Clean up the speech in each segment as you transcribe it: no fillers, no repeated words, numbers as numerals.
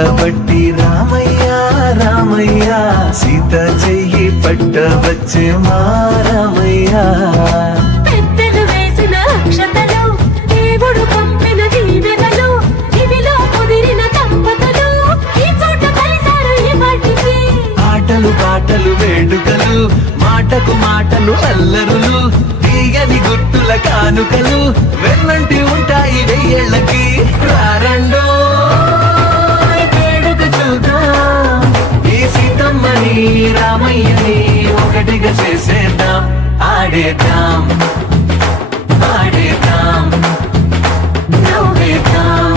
పట్టబట్టి రామయ్య రామయ్య సీత చెయ్యి పట్టవచ్చే మా రామయ్య. పెద్దలు వేసిన అక్షతలు దేవుడు పంపిన దీవెనలు ఇవిలో కుదిరిన దంపతులు ఈ చోట కలిసారు ఈ పాటికి. ఆటలు పాటలు వేడుకలు మాటకు మాటలు అల్లరులు తీయని గుట్టుల కానుకలు వెన్నంటి ఉంటాయి వెయ్యేళ్ళకి. రారండో వేడుక చూద్దాం ఈ సీతమ్మని రామయ్యని ఒకటిగా చేసేద్దాం. ఆడేద్దాం ఆడేద్దాం నవ్వేద్దాం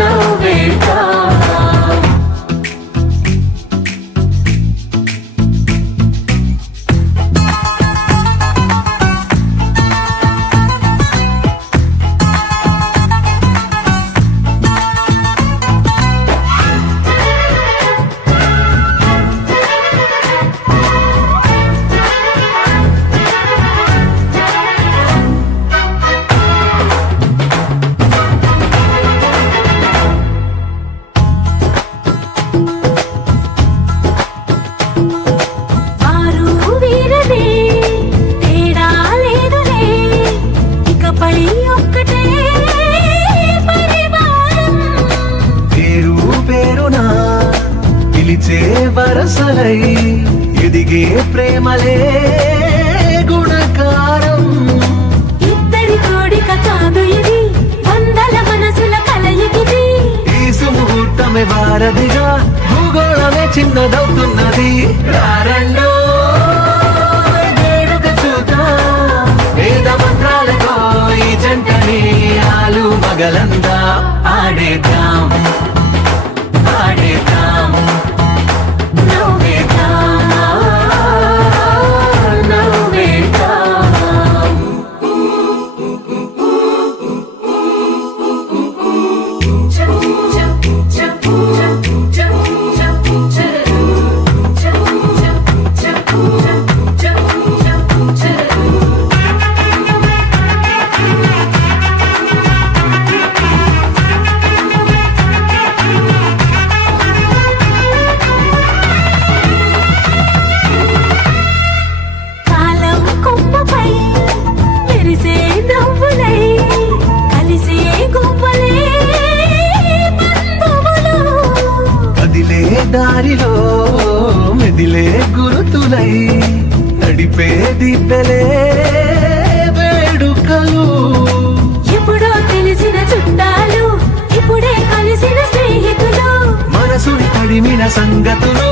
నవ్వేద్దాం. వరసలై ఎదిగే ప్రేమలే గుణకారం. ఇద్దరి కోడిక కాదు ఇది వందల మనసుల కలయికిది. ఈ సుముహూర్తమే వారధిగా భూగోళమే చిన్నదవుతున్నది. రారండో వేడుక చూద్దాం వేద మంత్రాలతో ఈ జంటని ఆలు మగలందా. ఆడేద్దాం ఆడేద్దాం దారిలో మెదిలే గురుతులై నడిపే దిబ్బెలే వేడుకలు. ఎప్పుడో తెలిసిన చుట్టాలు ఇప్పుడే కలిసిన స్నేహితులు మనసుని తడిమిన సంగతులు